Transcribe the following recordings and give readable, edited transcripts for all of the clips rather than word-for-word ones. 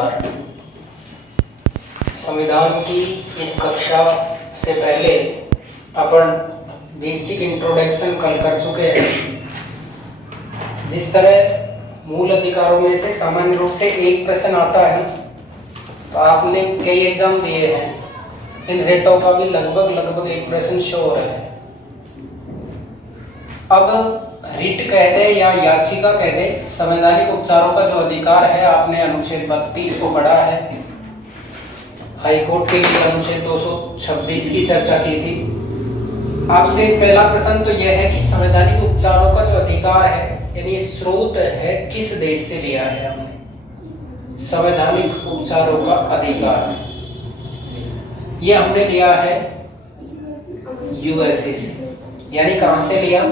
नमस्कार। संविधान की इस कक्षा से पहले अपन बेसिक इंट्रोडक्शन कल कर चुके हैं। जिस तरह मूल अधिकारों में से सामान्य रूप से एक प्रश्न आता है, तो आपने कई एग्जाम दिए हैं, इन रेटों का भी लगभग एक प्रश्न शो हो रहा है। अब रिट कह दे या याचिका कह दे, संवैधानिक उपचारों का जो अधिकार है, आपने अनुच्छेद 32 को पढ़ा है। हाईकोर्ट के लिए अनुच्छेद 226 की चर्चा की थी। आपसे पहला प्रश्न तो यह है कि संवैधानिक उपचारों का जो अधिकार है, यानी स्रोत है, किस देश से लिया है हमने संवैधानिक उपचारों का अधिकार? यह हमने लिया है यूएसए से, यानी कहां से लिया?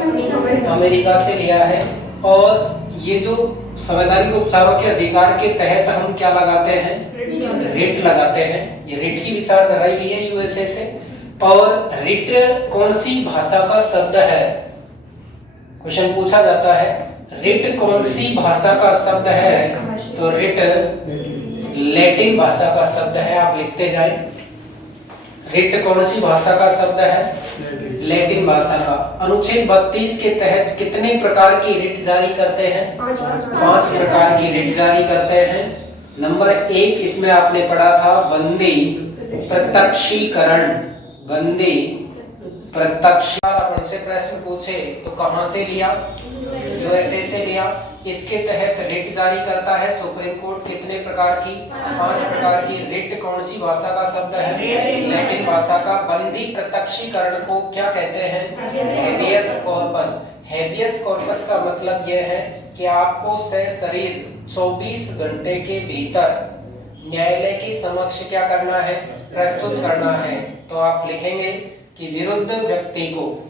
अमेरिका से लिया है। और ये जो संवैधानिक उपचारों के अधिकार के तहत हम क्या लगाते हैं? रिट लगाते हैं। ये रिट की विचारधारा ली है यूएसए से। और रिट कौन सी भाषा का शब्द है? क्वेश्चन पूछा जाता है, रिट कौन सी भाषा का शब्द है? तो रिट लैटिन भाषा का शब्द है। आप लिखते जाएं, रिट कौन सी भाषा का शब्द है? लैटिन भाषा का। अनुच्छेद 32 के तहत कितने प्रकार की रिट जारी करते हैं? 5 प्रकार की रिट जारी करते हैं। नंबर 1 इसमें आपने पढ़ा था बंदी प्रत्यक्षीकरण। बंदी प्रत्यक्षीकरण। अपन से प्रश्न पूछे तो कहां से लिया? यूएसए से लिया। इसके तहत रिट जारी करता है सुप्रीम कोर्ट। कितने प्रकार की? 5 प्रकार की। रिट कौन सी भाषा का शब्द है? लैटिन भाषा का। बंदी प्रत्यक्षीकरण को क्या कहते हैं? Habeas corpus. हेबियस कॉर्पस का मतलब यह है कि आपको सशरीर 24 घंटे के भीतर न्यायालय के समक्ष क्या करना है? प्रस्तुत करना है। तो आप लिखेंगे कि विरुद्ध व्यक्ति को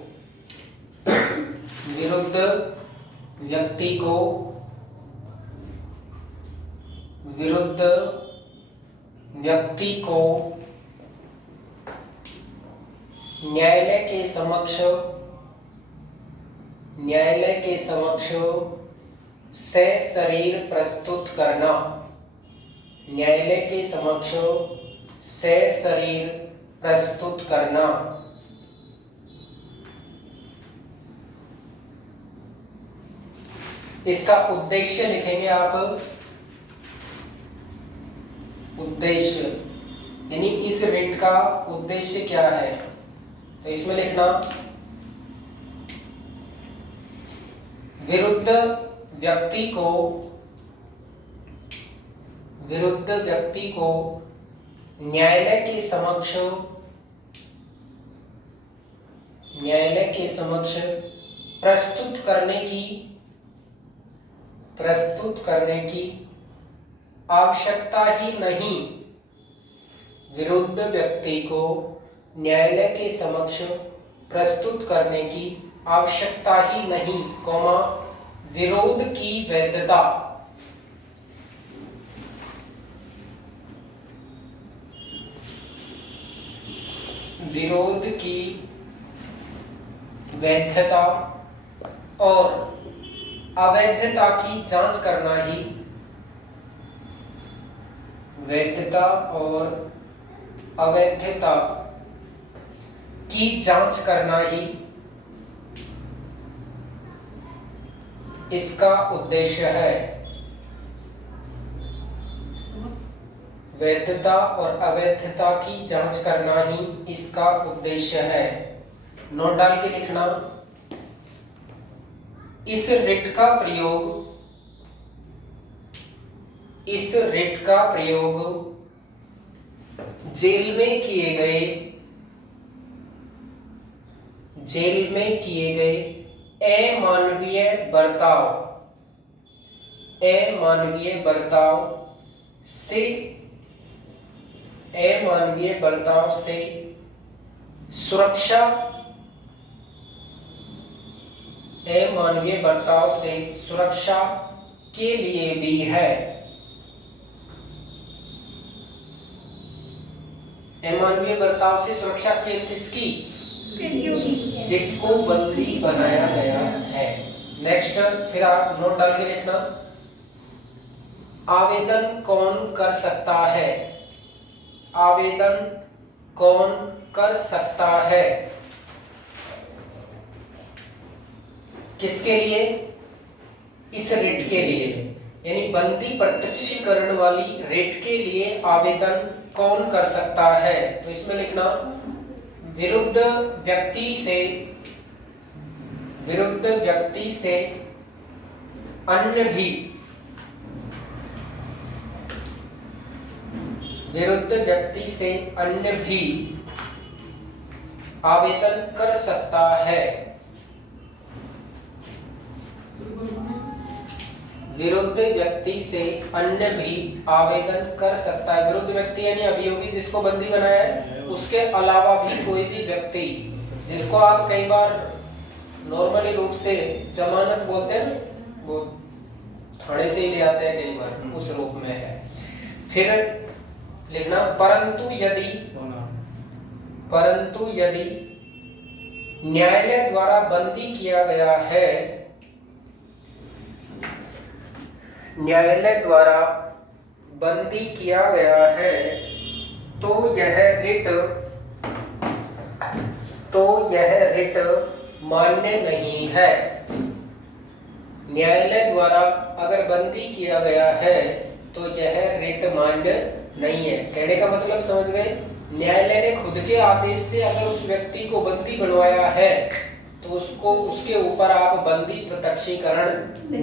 न्यायालय के समक्ष सशरीर प्रस्तुत करना। न्यायालय के समक्ष सशरीर प्रस्तुत करना। इसका उद्देश्य लिखेंगे आप। उद्देश्य यानी इस रिट का उद्देश्य क्या है? तो इसमें लिखना विरुद्ध व्यक्ति को न्यायालय के समक्ष प्रस्तुत करने की आवश्यकता ही नहीं। विरुद्ध व्यक्ति को न्यायालय के समक्ष प्रस्तुत करने की आवश्यकता ही नहीं, विरोध की वैधता। विरोध की वैधता और अवैधता की जांच करना ही। वैधता और अवैधता की जांच करना ही इसका उद्देश्य है। वैधता और अवैधता की जांच करना ही इसका उद्देश्य है। नोट डाल के लिखना, इस रिट का प्रयोग जेल में किए गए अमानवीय बर्ताव से सुरक्षा के लिए भी है। अमानवीय बर्ताव से सुरक्षा के किसकी? जिसको बंदी बनाया गया है। नेक्स्ट, फिर आप नोट डाल के लिखना, आवेदन कौन कर सकता है? आवेदन कौन कर सकता है? किसके लिए? इस रिट के लिए, यानी बंदी प्रत्यक्षीकरण वाली रिट के लिए आवेदन कौन कर सकता है? तो इसमें लिखना विरुद्ध व्यक्ति से अन्य भी, विरुद्ध व्यक्ति से अन्य भी आवेदन कर सकता है। विरुद्ध व्यक्ति से अन्य भी आवेदन कर सकता है। विरुद्ध व्यक्ति यानी अभियोगी जिसको बंदी बनाया है, उसके अलावा भी कोई भी व्यक्ति, जिसको आप कई बार नॉर्मली रूप से जमानत बोलते हैं, वो थाने से ही ले आते हैं कई बार, उस रूप में है। फिर लिखना परंतु यदि न्यायालय द्वारा बंदी किया गया है, न्यायालय द्वारा बंदी किया गया है, तो यह रिट मान्य नहीं है। न्यायालय द्वारा अगर बंदी किया गया है तो यह रिट मान्य नहीं है। कहने का मतलब समझ गए? न्यायालय ने खुद के आदेश से अगर उस व्यक्ति को बंदी बनवाया है तो उसके ऊपर आप बंदी प्रत्यक्षीकरण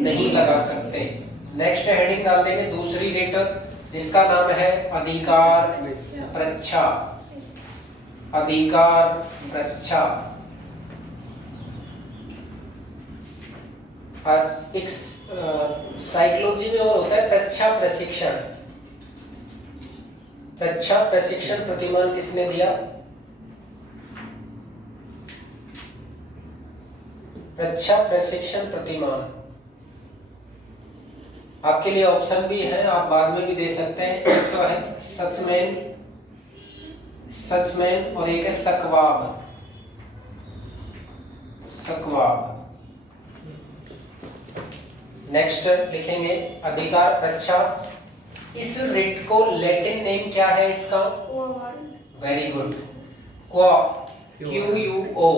नहीं लगा सकते। नेक्स्ट हेडिंग डाल देंगे दूसरी रिट, जिसका नाम है अधिकार प्रच्छा। अधिकार प्रच्छा एक साइकोलॉजी में और होता है प्रच्छा प्रशिक्षण। प्रच्छा प्रशिक्षण प्रतिमान किसने दिया? प्रच्छा प्रशिक्षण प्रतिमान आपके लिए ऑप्शन भी है, आप बाद में भी दे सकते हैं। एक तो है सचमैन और एक है सकवाब। नेक्स्ट लिखेंगे अधिकार प्रच्छा। इस रिट को लैटिन नेम क्या है इसका? वेरी गुड, क्वा, QUO,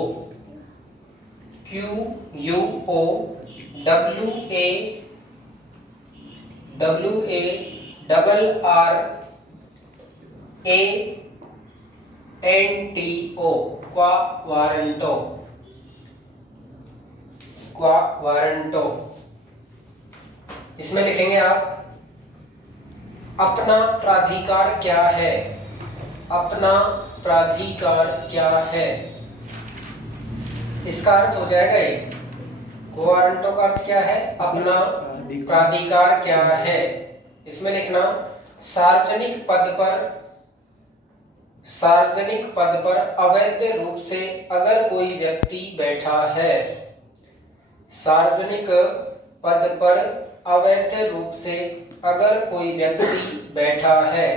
WARRANTO, क्वा वारंटो। इसमें लिखेंगे आप अपना प्राधिकार क्या है? अपना प्राधिकार क्या है? इसका अर्थ हो जाएगा ये क्वारंटो का अर्थ क्या है? अपना प्राधिकार क्या है। इसमें लिखना सार्वजनिक पद पर अवैध रूप से अगर कोई व्यक्ति बैठा है, सार्वजनिक पद पर अवैध रूप से अगर कोई व्यक्ति बैठा है,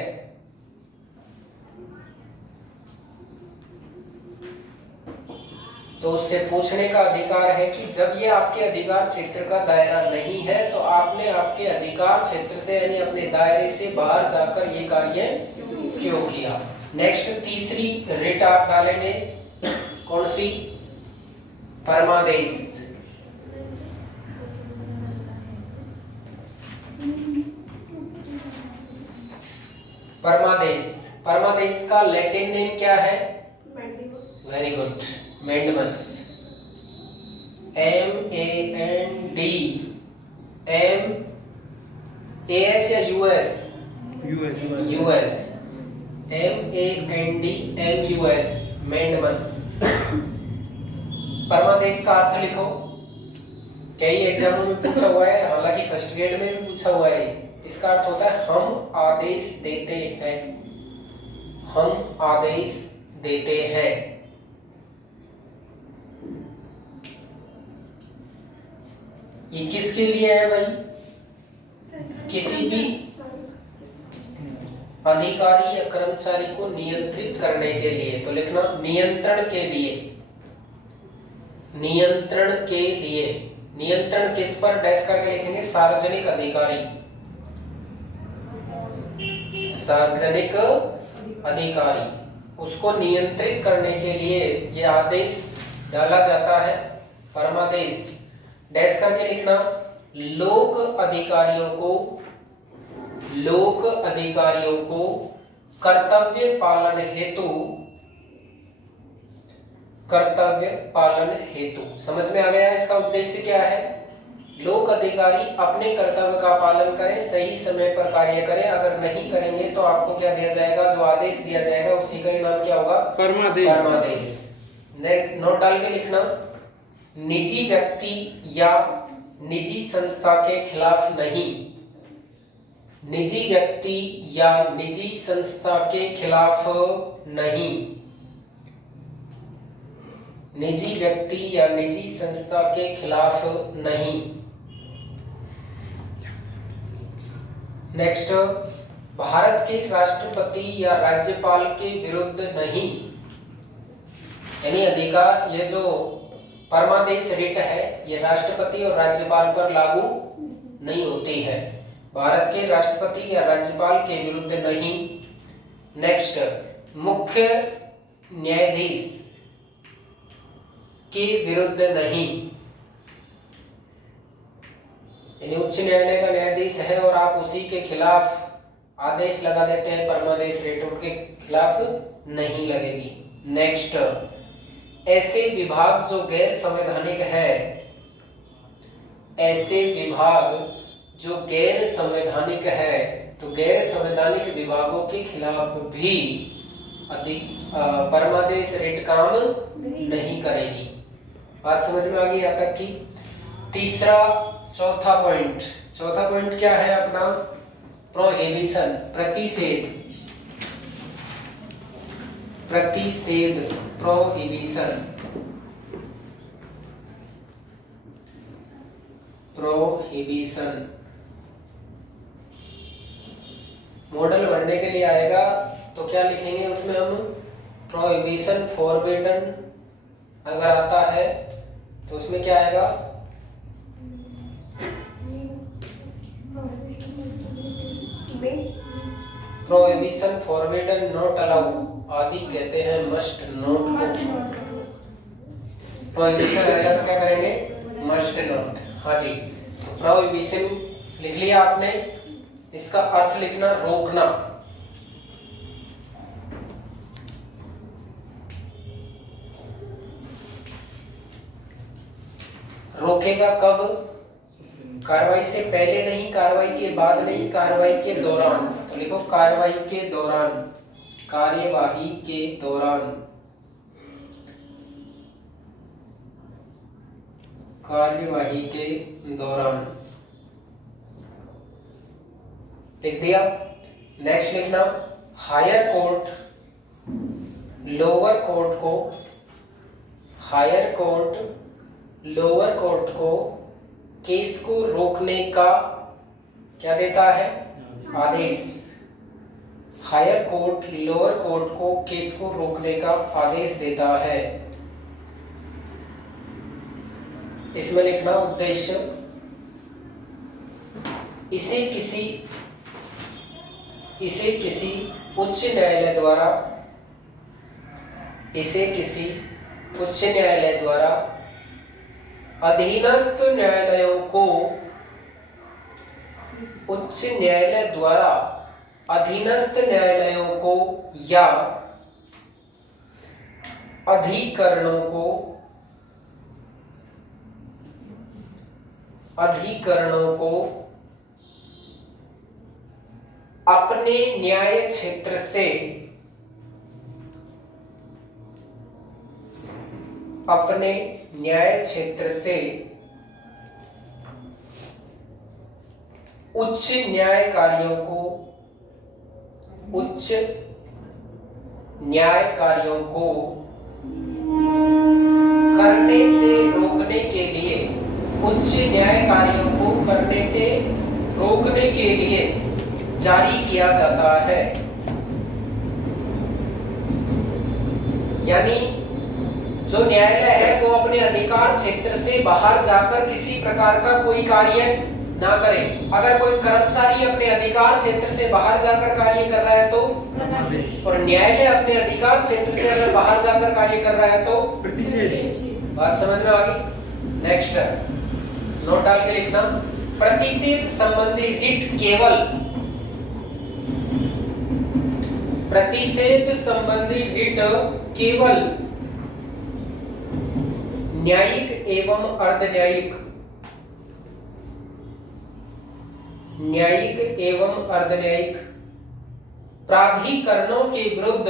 तो उससे पूछने का अधिकार है कि जब ये आपके अधिकार क्षेत्र का दायरा नहीं है तो आपने आपके अधिकार क्षेत्र से यानी अपने दायरे से बाहर जाकर ये कार्य क्यों किया। नेक्स्ट तीसरी रिट आप डालेंगे कौन सी? परमादेश। परमादेश का लैटिन नेम क्या है? Very good, mandamus. MANDMAS या US? MANDMUS, mandamus. परमादेश का अर्थ लिखो। कई एग्जामों में पूछा हुआ है, हालांकि फर्स्ट ग्रेड में भी पूछा हुआ है। इसका अर्थ होता है हम आदेश देते हैं। हम आदेश देते हैं। ये किसके लिए है भाई? किसी भी अधिकारी या कर्मचारी को नियंत्रित करने के लिए। तो लिखना नियंत्रण के लिए। नियंत्रण के लिए, नियंत्रण किस पर डैश करके लिखेंगे? सार्वजनिक अधिकारी। सार्वजनिक अधिकारी, उसको नियंत्रित करने के लिए ये आदेश डाला जाता है, परमादेश। डैश करके लिखना, लोक अधिकारियों को कर्तव्य पालन हेतु। समझ में आ गया इसका उद्देश्य क्या है? लोक अधिकारी अपने कर्तव्य का पालन करें, सही समय पर कार्य करें। अगर नहीं करेंगे तो आपको क्या दिया जाएगा? जो आदेश दिया जाएगा उसी का ही नाम क्या होगा? परमादेश। नोट डाल के लिखना, निजी व्यक्ति या निजी संस्था के खिलाफ नहीं, निजी व्यक्ति या निजी संस्था के खिलाफ नहीं, निजी व्यक्ति या निजी संस्था के खिलाफ नहीं। नेक्स्ट, भारत के राष्ट्रपति या राज्यपाल के विरुद्ध नहीं, यानी अधिकार, ये जो परमादेश रिट है ये राष्ट्रपति और राज्यपाल पर लागू नहीं होती है। भारत के राष्ट्रपति या राज्यपाल के विरुद्ध नहीं। नेक्स्ट, मुख्य न्यायाधीश के विरुद्ध नहीं, यानी उच्च न्यायालय का न्यायाधीश है और आप उसी के खिलाफ आदेश लगा देते हैं परमादेश रिट, उनके खिलाफ नहीं लगेगी। नेक्स्ट, ऐसे विभाग जो गैर संवैधानिक है, ऐसे विभाग जो गैर संवैधानिक है, तो गैर संवैधानिक विभागों के खिलाफ भी परमादेश रिट काम नहीं करेगी। बात समझ में आ गई यहाँ तक की? तीसरा, चौथा पॉइंट क्या है अपना? प्रोहिबिशन, प्रतिषेध, प्रोहिबिशन। मॉडल भरने के लिए आएगा तो क्या लिखेंगे उसमें हम? प्रोहिबिशन, फॉरबिडन अगर आता है तो उसमें क्या आएगा? प्रोहिबिशन, फॉरबिडन, नॉट अलाउ आदि कहते हैं मस्ट नॉट। प्रोहिबिशन आएगा तो क्या करेंगे? Must not. हाँ जी, तो प्रोहिबिशन लिख लिया आपने, इसका अर्थ लिखना रोकना। रोकेगा कब? कार्रवाई से पहले नहीं, कार्रवाई के बाद नहीं, कार्रवाई के दौरान। तो लिखो कार्रवाई के दौरान, कार्यवाही के दौरान, कार्यवाही के दौरान लिख दिया। नेक्स्ट लिखना, हायर कोर्ट लोअर कोर्ट को, हायर कोर्ट लोअर कोर्ट को केस को रोकने का क्या देता है? आदेश। हायर कोर्ट लोअर कोर्ट को केस को रोकने का आदेश देता है। इसमें लिखना उद्देश्य, इसे किसी उच्च न्यायालय द्वारा, इसे किसी उच्च न्यायालय द्वारा अधीनस्थ न्यायालयों को, उच्च न्यायालय द्वारा अधीनस्थ न्यायालयों को या अधिकरणों को अपने न्याय क्षेत्र से, अपने न्याय क्षेत्र से उच्च न्याय कार्यों को, उच्च न्याय कार्यों को करने से रोकने के लिए, उच्च न्याय कार्यों को करने से रोकने के लिए जारी किया जाता है। यानी जो न्यायालय है वो अपने अधिकार क्षेत्र से बाहर जाकर किसी प्रकार का कोई कार्य ना करे। अगर कोई कर्मचारी अपने अधिकार क्षेत्र से बाहर जाकर कार्य कर रहा है तो, और न्यायालय अपने अधिकार क्षेत्र से अगर बाहर जाकर कार्य कर रहा है तो प्रतिषेध। बात समझ में आ गई? नेक्स्ट नोट डाल के लिखना, प्रतिषेध संबंधी रिट केवल, प्रतिषेध संबंधी रिट केवल न्यायिक एवं अर्धन्यायिक, न्यायिक एवं अर्धन्यायिक प्राधिकरणों के विरुद्ध,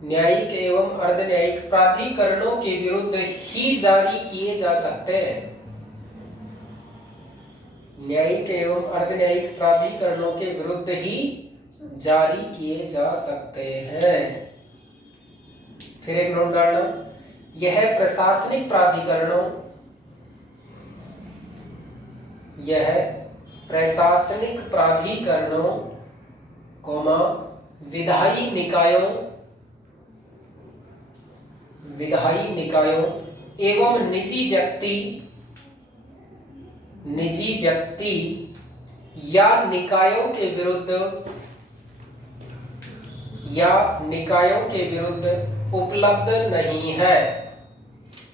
न्यायिक एवं अर्धन्यायिक प्राधिकरणों के विरुद्ध ही जारी किए जा सकते हैं। न्यायिक एवं अर्धन्यायिक प्राधिकरणों के विरुद्ध ही जारी किए जा सकते हैं। फिर एक नोट डालना, यह प्रशासनिक प्राधिकरणों, यह प्रशासनिक प्राधिकरणों, विधायी निकायों, विधायी निकायों एवं निजी व्यक्ति या निकायों के विरुद्ध, या निकायों के विरुद्ध उपलब्ध नहीं है।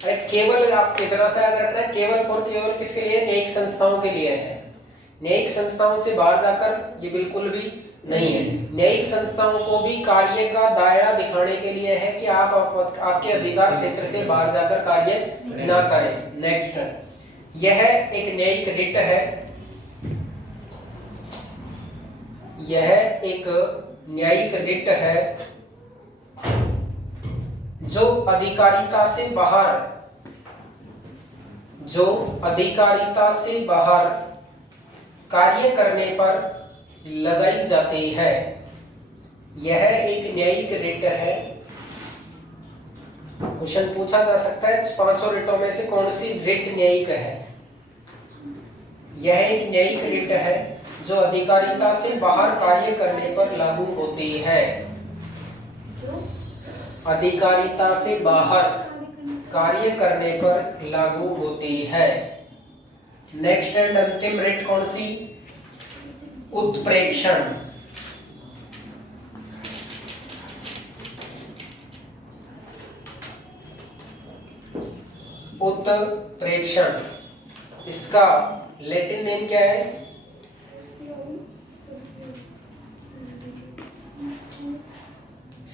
अरे केवल आप इतना सा याद रखना है, केवल और केवल किसके लिए? न्यायिक संस्थाओं के लिए है। न्यायिक संस्थाओं से बाहर जाकर ये बिल्कुल भी नहीं है। न्यायिक संस्थाओं को भी कार्य का दायरा दिखाने के लिए है कि आप आपके अधिकार क्षेत्र से बाहर जाकर कार्य ना करें। नेक्स्ट, यह एक न्यायिक रिट है, यह एक न्यायिक रिट है जो अधिकारिता से बाहर, जो अधिकारिता से बाहर कार्य करने पर लगाई जाती है। यह एक न्यायिक रिट है। क्वेश्चन पूछा जा सकता है पांचों रिटों में से कौन सी रिट न्यायिक है? यह एक न्यायिक रिट है जो अधिकारिता से बाहर कार्य करने पर लागू होती है। अधिकारिता से बाहर कार्य करने पर लागू होती है। नेक्स्ट एंड अंतिम रिट कौन सी? उत्प्रेक्षण। उत्प्रेक्षण, इसका लैटिन नेम क्या है?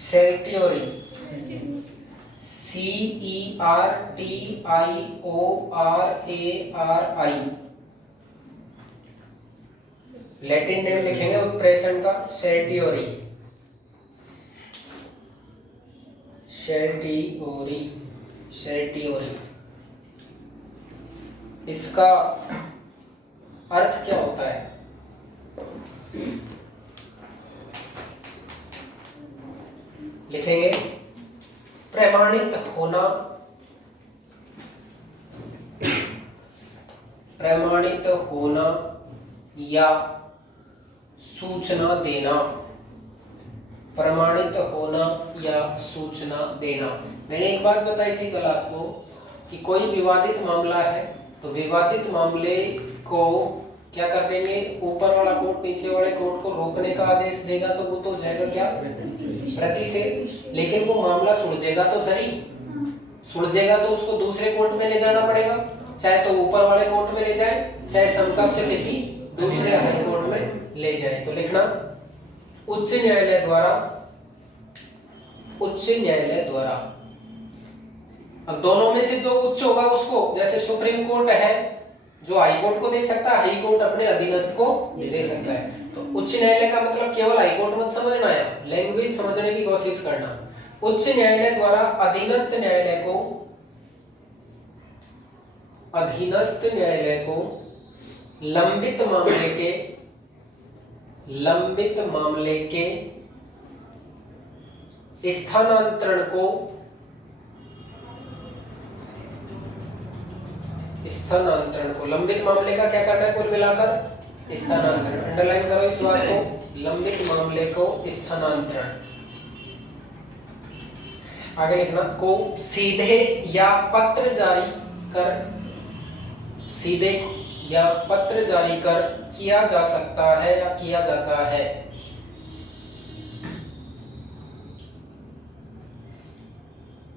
सेर्टियोरी, CERTIORARI। लैटिन नेम लिखेंगे उत्प्रेषण का, सेर्टियोरी, सेर्टियोरी, सेर्टियोरी। इसका अर्थ क्या होता है? लिखेंगे प्रमाणित होना, प्रमाणित होना या सूचना देना, प्रमाणित होना या सूचना देना। मैंने एक बात बताई थी कल आपको कि कोई विवादित मामला है तो विवादित मामले को क्या कर देंगे, ऊपर वाला कोर्ट नीचे वाले कोर्ट को रोकने का आदेश देगा तो वो तो हो जाएगा क्या, प्रतिषेध। लेकिन वो मामला सुलझेगा तो सही, सुलझेगा तो उसको दूसरे कोर्ट में ले जाना पड़ेगा, चाहे तो ऊपर वाले कोर्ट में ले जाए चाहे समकक्ष किसी दूसरे हाई कोर्ट में ले जाए। तो लिखना उच्च न्यायालय द्वारा, उच्च न्यायालय द्वारा। अब दोनों में से जो उच्च होगा उसको, जैसे सुप्रीम कोर्ट है जो हाई कोर्ट को दे सकता है, हाई कोर्ट अपने अधीनस्थ को दे सकता है। तो उच्च न्यायालय का मतलब केवल हाई कोर्ट मत समझना है, लैंग्वेज समझने की कोशिश करना। उच्च न्यायालय द्वारा अधीनस्थ न्यायालय को, अधीनस्थ न्यायालय को लंबित मामले के, लंबित मामले के स्थानांतरण को, स्थानांतरण को, लंबित मामले का क्या करना है कुल मिलाकर, स्थानांतरण। अंडरलाइन करो इस बात को, लंबित मामले को स्थानांतरण। आगे लिखना को सीधे या पत्र जारी कर, सीधे या पत्र जारी कर किया जा सकता है या किया जाता है।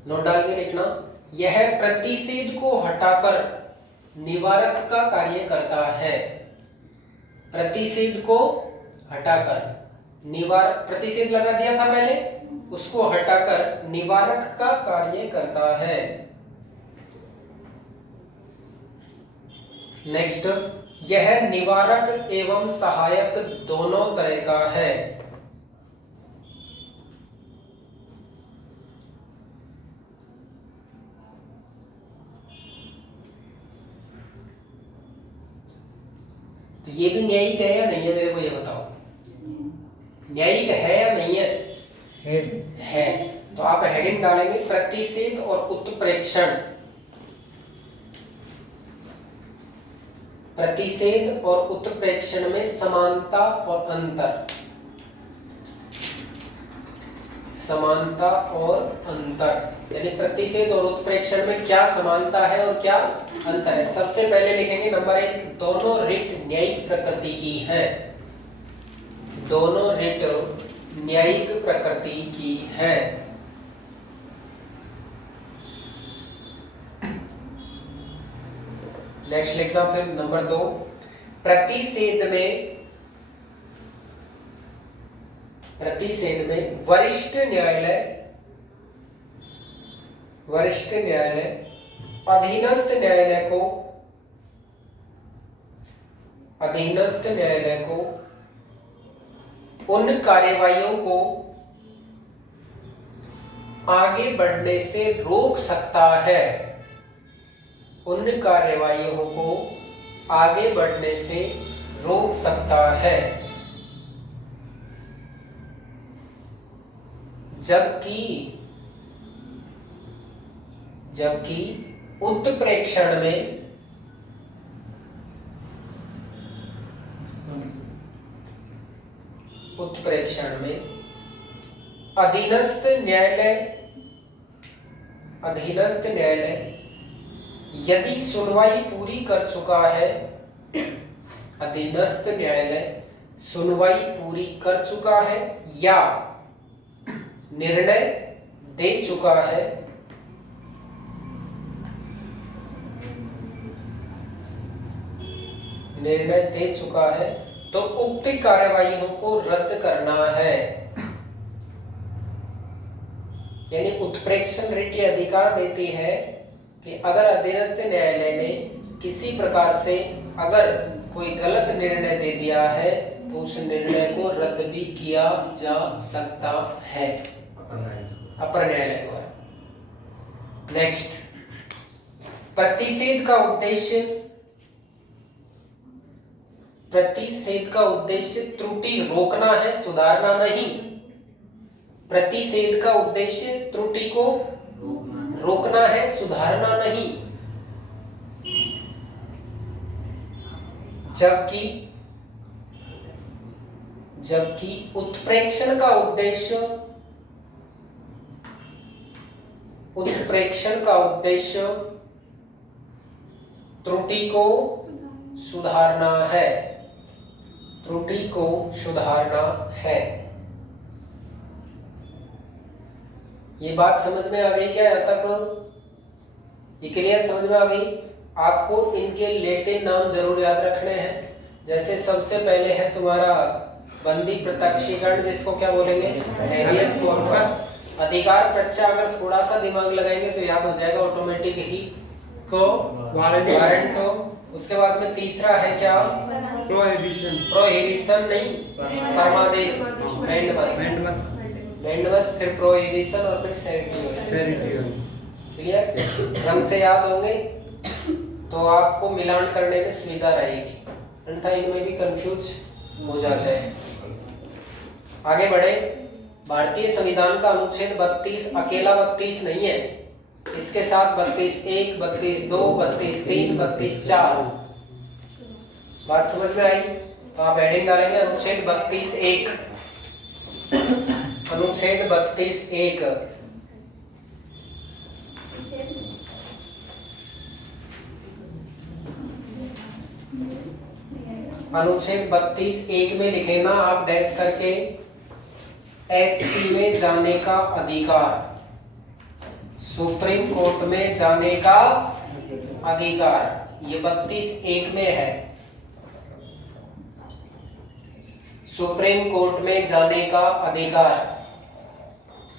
नोट डाल के लिखना। यह प्रतिषेध को हटाकर निवारक का कार्य करता है। प्रतिषेध को हटाकर प्रतिषेध लगा दिया था पहले, उसको हटाकर निवारक का कार्य करता है। नेक्स्ट, यह निवारक एवं सहायक दोनों तरह का है। तो ये भी न्यायिक है या नहीं है, मेरे को ये बताओ। न्यायिक है या नहीं है? है। तो आप हेडिंग डालेंगे प्रतिषेध और उत्प्रेक्षण। प्रतिषेध और उत्प्रेक्षण में समानता और अंतर। समानता और अंतर यानी प्रतिषेध और उत्प्रेक्षण में क्या समानता है और क्या अंतर है। सबसे पहले लिखेंगे नंबर 1, दोनों रिट न्यायिक प्रकृति की है। दोनों रिट न्यायिक प्रकृति की है। नेक्स्ट लिखना फिर नंबर 2, प्रतिषेध में वरिष्ठ न्यायालय अधीनस्थ न्यायालय को उन कार्यवाहियों को आगे बढ़ने से रोक सकता है। उन कार्यवाहियों को आगे बढ़ने से रोक सकता है। जबकि उत्प्रेक्षण में अधीनस्थ न्यायालय यदि सुनवाई पूरी कर चुका है, अधीनस्थ न्यायालय सुनवाई पूरी कर चुका है या निर्णय दे चुका है, तो उक्त कार्यवाहियों को रद्द करना है। यानी उत्प्रेक्षण रिट ये अधिकार देती है कि अगर अधीनस्थ न्यायालय ने किसी प्रकार से अगर कोई गलत निर्णय दे दिया है तो उस निर्णय को रद्द भी किया जा सकता है अपर न्यायालय द्वारा। नेक्स्ट, प्रतिषेध का उद्देश्य त्रुटि रोकना है, सुधारना नहीं। प्रतिषेध का उद्देश्य त्रुटि को रोकना है, सुधारना नहीं। जबकि उत्प्रेक्षण का उद्देश्य त्रुटि को सुधारना है। ये बात समझ में आ गई क्या? यहाँ तक ये क्लियर समझ में आ गई? आपको इनके लैटिन नाम जरूर याद रखने हैं। जैसे सबसे पहले है तुम्हारा बंदी प्रत्यक्षीकरण, जिसको क्या बोलेंगे? Habeas corpus. अधिकार प्रत्यय अगर थोड़ा सा दिमाग लगाएंगे तो याद हो जाएगा ऑटोमेटिक ही। को वारंटो। उसके बाद में तीसरा है क्या? प्रोहिबिशन नहीं, परमादेश, बैंडमस, फिर प्रोहिबिशन और फिर सेरिटियोन। क्लियर? क्रम से याद होंगे तो आपको मिलान करने में सुविधा रहेगी, अन्यथा इनमें भी कंफ्यूज हो जाते हैं। आगे बढ़े। भारतीय संविधान का अनुच्छेद 32 अकेला 32 नहीं है, इसके साथ 32(1), 32(2), 32(3), 32(4) बात समझ में आई? तो आप हेडिंग डालेंगे अनुच्छेद 32(1). अनुच्छेद 32(1) अनुच्छेद 32 एक में लिखे ना आप डैश करके, एसपी में जाने का अधिकार, सुप्रीम कोर्ट में जाने का अधिकार, ये 32 एक में है। सुप्रीम कोर्ट में जाने का अधिकार।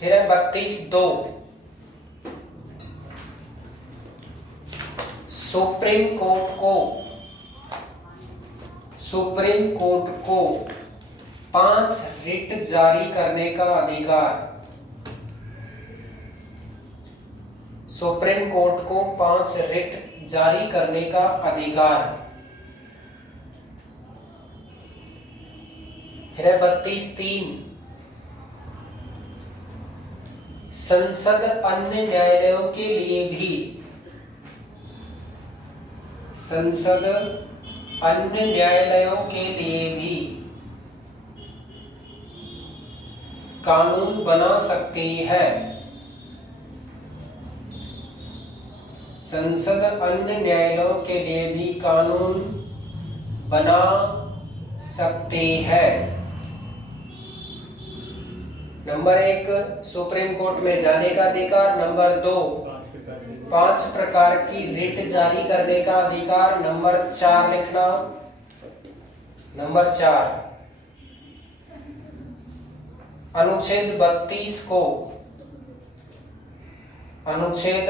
फिर है 32(2), सुप्रीम कोर्ट को 5 रिट जारी करने का अधिकार। सुप्रीम कोर्ट को 5 रिट जारी करने का अधिकार। फिर है 32(3), संसद अन्य न्यायालयों के लिए भी, संसद अन्य न्यायालयों के लिए भी कानून बना सकती है। संसद अन्य न्यायालयों के लिए भी कानून बना सकती है। नंबर 1 सुप्रीम कोर्ट में जाने का अधिकार। नंबर 2 5 प्रकार की रिट जारी करने का अधिकार। नंबर 4 लिखना। नंबर 4 अनुच्छेद 32 को, अनुच्छेद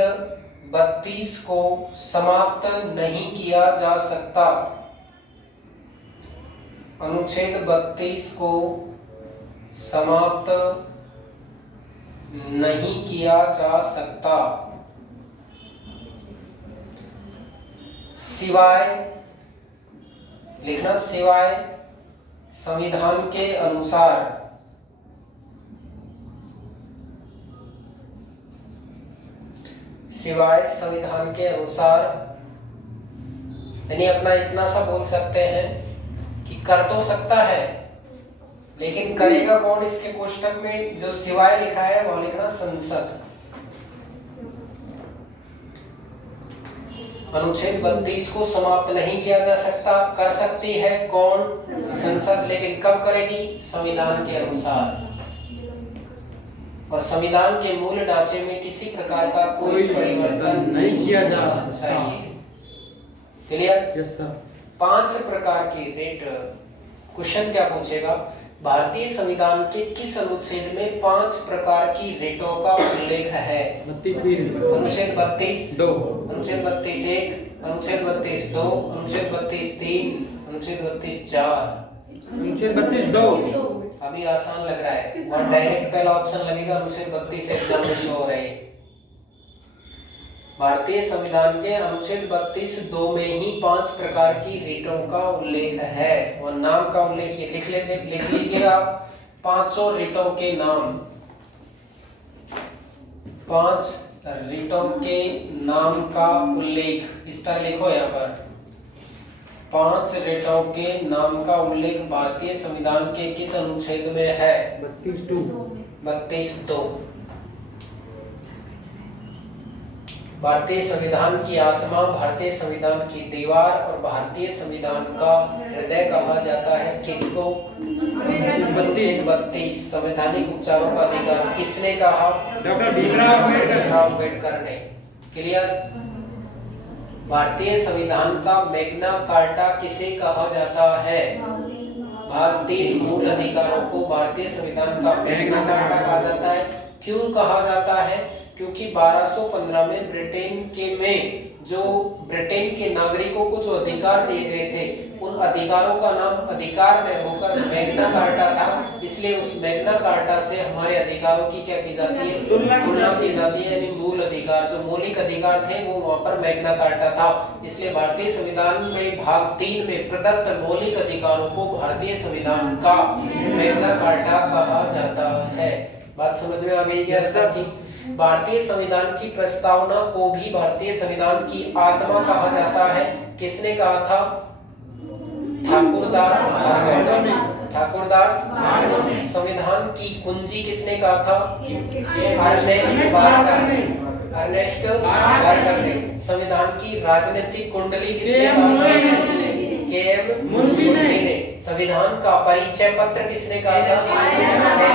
32 को समाप्त नहीं किया जा सकता। अनुच्छेद 32 को समाप्त नहीं किया जा सकता, सिवाय लिखना, सिवाय संविधान के अनुसार, सिवाय संविधान के अनुसार। यानी अपना इतना सा बोल सकते हैं कि कर तो सकता है, लेकिन करेगा कौन? इसके कोष्टक में जो सिवाय लिखा है वह लिखना संसद। अनुच्छेद 32 को समाप्त नहीं किया जा सकता, कर सकती है कौन? संसद। लेकिन कब करेगी? संविधान के अनुसार। और संविधान के मूल ढांचे में किसी प्रकार का कोई परिवर्तन नहीं किया जा चाहिए। क्लियर? Yes sir. 5 प्रकार की रिट। क्वेश्चन क्या पूछेगा? भारतीय संविधान के किस अनुच्छेद में 5 प्रकार की रिटों का उल्लेख है? 32 अनुच्छेद 32(2), अनुच्छेद 32(1), अनुच्छेद 32(2), अनुच्छेद 32(3), अनुच्छेद 32(4), अनुच्छेद 32(2). अभी आसान लग रहा है और डायरेक्ट पहला ऑप्शन लगेगा अनुच्छेद 32 एग्जाम में शो हो रहा है। भारतीय संविधान के अनुच्छेद 32(2) में ही 5 प्रकार की रिटों का उल्लेख है और नाम का उल्लेख ये लिख लीजिएगा। 500 रिटों के नाम, 5 रिटों के नाम का उल्लेख इस तरह लिखो यहाँ पर। 5 रिटों के नाम का उल्लेख भारतीय संविधान के किस अनुच्छेद में है? 32(2). भारतीय संविधान की आत्मा, भारतीय संविधान की दीवार और भारतीय संविधान का हृदय कहा जाता है किसको? अनुच्छेद 32 संवैधानिक उपचारों का अधिकार। किसने कहा? डॉक्टर भीमराव अम्बेडकर ने। क्लियर? भारतीय संविधान का मैग्ना कार्टा किसे कहा जाता है? भाग 3 मूल अधिकारों को भारतीय संविधान का मैग्ना कार्टा कहा जाता है। क्यों कहा जाता है? क्योंकि 1215 में ब्रिटेन के नागरिकों को जो अधिकार दिए गए थे, उन अधिकारों का नाम अधिकार में होकर मैग्ना कार्टा था। इसलिए उस मैग्ना कार्टा से हमारे अधिकारों की क्या की जाती है? तुलना की जाती है। यानी मूल अधिकार, जो मौलिक अधिकार थे वो वहां पर मैग्ना कार्टा था। इसलिए भारतीय संविधान में भाग 3 में प्रदत्त मौलिक अधिकारों को भारतीय संविधान का मैग्ना कार्टा कहा जाता है। बात समझ में आ गई क्या? भारतीय संविधान की प्रस्तावना को भी भारतीय संविधान की आत्मा कहा जाता है। किसने कहा था? ठाकुरदास भार्गव। ठाकुरदास संविधान की कुंजी किसने कहा था? अर्नेस्ट बारकर ने। संविधान की राजनीतिक कुंडली किसने कहा था? के मुंशी ने। संविधान का परिचय पत्र किसने कहा था?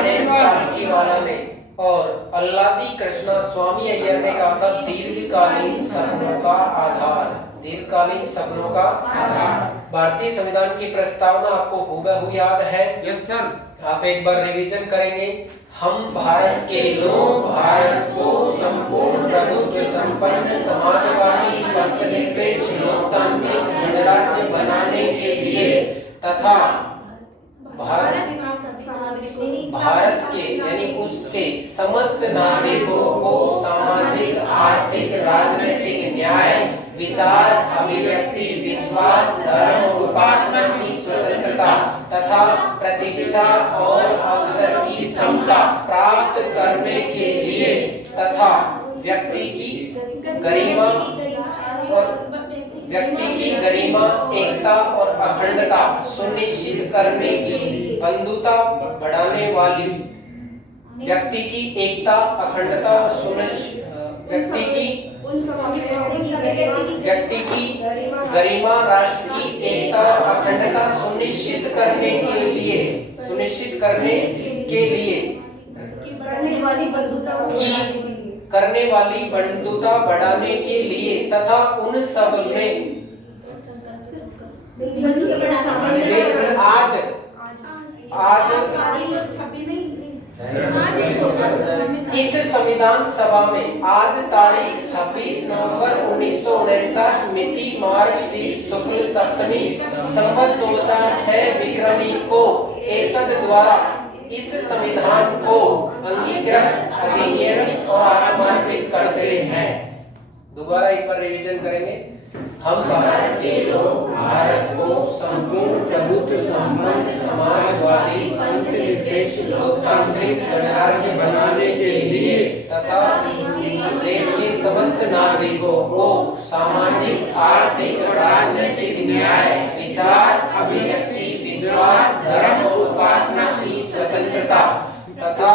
एन कालकीवाला ने। और अल्लादी कृष्णा स्वामी अय्यर ने कहा था दीर्घकालीन सपनों का आधार। दीर्घकालीन सपनों का आधार। भारतीय संविधान की प्रस्तावना आपको हूबहू याद है? Yes sir. आप एक बार रिवीजन करेंगे। हम भारत के लोग भारत को संपूर्ण प्रभुत्व संपन्न समाजवादी धर्मनिरपेक्ष लोकतांत्रिक गणराज्य बनाने के लिए तथा भारत के यानी उसके समस्त नागरिकों को सामाजिक आर्थिक राजनीतिक न्याय विचार अभिव्यक्ति विश्वास धर्म और उपासना की स्वतंत्रता तथा प्रतिष्ठा और अवसर की समता प्राप्त करने के लिए तथा व्यक्ति की गरिमा एकता और अखंडता सुनिश्चित करने की बंधुता बढ़ाने वाली व्यक्ति की एकता अखंडता व्यक्ति की गरिमा राष्ट्र की एकता और अखंडता सुनिश्चित करने के लिए करने वाली बंधुता बढ़ाने के लिए तथा उन सब में आज इस संविधान सभा में आज तारीख 26 नवंबर 1949 मिति मार्च शुक्ल सप्तमी संवत 2006 विक्रमी को एतद द्वारा इस संविधान को अंगीकृत अधिनियम और आत्मार्पित करते हैं। दोबारा एक बार रिवीजन करेंगे। हम भारत के लोग भारत को संपूर्ण प्रभुत्व संपन्न समाजवादी धर्मनिरपेक्ष लोकतांत्रिक गणराज्य बनाने के लिए तथा देश के समस्त नागरिकों को सामाजिक आर्थिक और राजनीतिक न्याय विचार अभिव्यक्ति विश्वास धर्म और उपासना की स्वतंत्रता तथा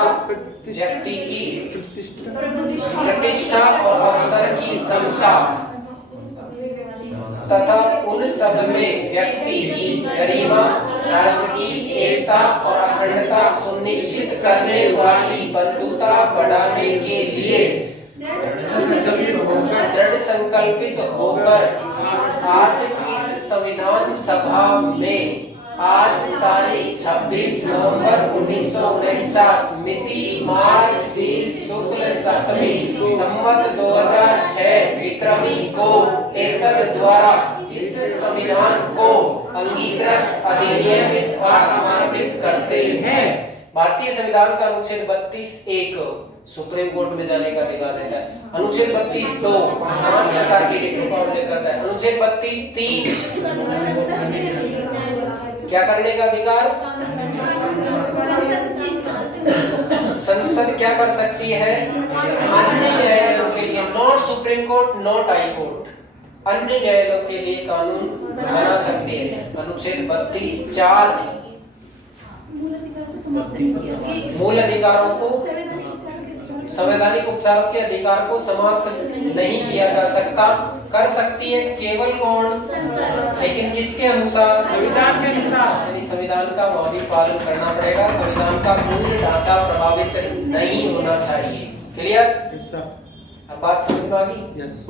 व्यक्ति की प्रतिष्ठा और अवसर की समता तथा उन सब में व्यक्ति की गरिमा राष्ट्र की एकता और अखंडता सुनिश्चित करने वाली बंधुता बढ़ाने के लिए दृढ़ संकल्पित होकर आज इस संविधान सभा में आज तारीख 26 नवंबर 1949 मिति मार्च शुक्ल सप्तमी संवत 2006 विक्रमी को एतद द्वारा इस संविधान को अंगीकृत अधिनियमित और आत्मार्पित करते हैं। भारतीय संविधान का अनुच्छेद 32(1) सुप्रीम कोर्ट में जाने का अधिकार देता है। अनुच्छेद 32(2) 5 प्रकार की रिटों का उल्लेख करता है। अनुच्छेद 32(3) क्या करने का अधिकार? संसद क्या कर सकती है? अन्य न्यायालयों के लिए, not supreme court not high court, अन्य न्यायालयों के लिए कानून बना सकती है। अनुच्छेद 32(4) मूल अधिकारों को संवैधानिक उपचारों के अधिकार को समाप्त नहीं किया जा सकता। कर सकती है केवल कौन? लेकिन किसके अनुसार? संविधान के अनुसार। यानी संविधान का वह भी पालन करना पड़ेगा। संविधान का मूल ढांचा प्रभावित नहीं होना चाहिए। क्लियर? Yes sir. अब बात समझ में आ गई? यस।